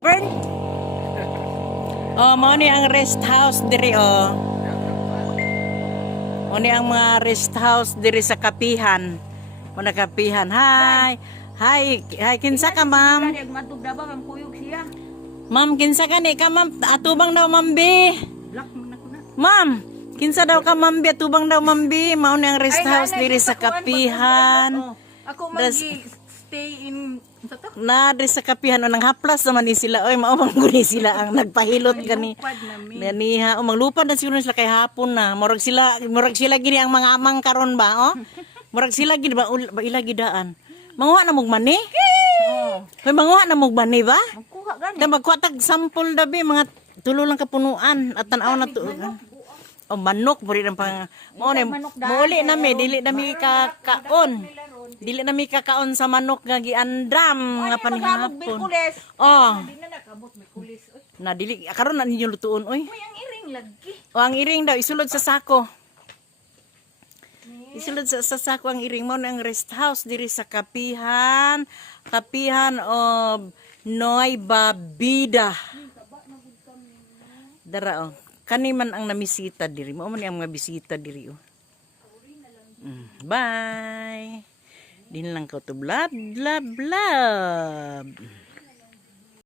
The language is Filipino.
Burn. Oh, mao ni ang rest house diri oh. Mao ni ang mga rest house diri sa Kapihan. Muna Kapihan. Hi. Hi, kinsa ka ma'am? Ma'am, kinsa ka ni ka ma'am? Atubang daw ma'am B. Ma'am, kinsa daw ka ma'am B? Atubang daw ma'am B. Mao ni ang rest house diri sa Kapihan. Ako mag-stay in Na diri sa Kapihan nang haplas naman ni sila oy mao man guni sila ang nagpahilot gani ganiha o maglupad na siguro sila kay hapon na murag sila gini ang mga amang karon ba oh murag sila gid ba ila gidaan manguha na mog mani hoy manguha na mog mani ba magkuha gani da magkuha tag sample dabi mga tulo lang kapunuan at tan-aw na to o manok buri nang pang mo ni muli na mi dili na mi kakaon. Dili na mi kakaon sa manok nga giandam nga panihapon. Oh. Na dili karon na ninyo lutuon oy. Uy, ang iring lagi. O ang iring daw isulod sa sako. Isulod sa sako ang iring mo ang rest house diri sa Kapihan. Kapihan of Nueva Vida. Dara oh. Kani man ang namisita diri. Mao man ang mga bisita diri oh. Bye. Din lang ko to blab blab blab.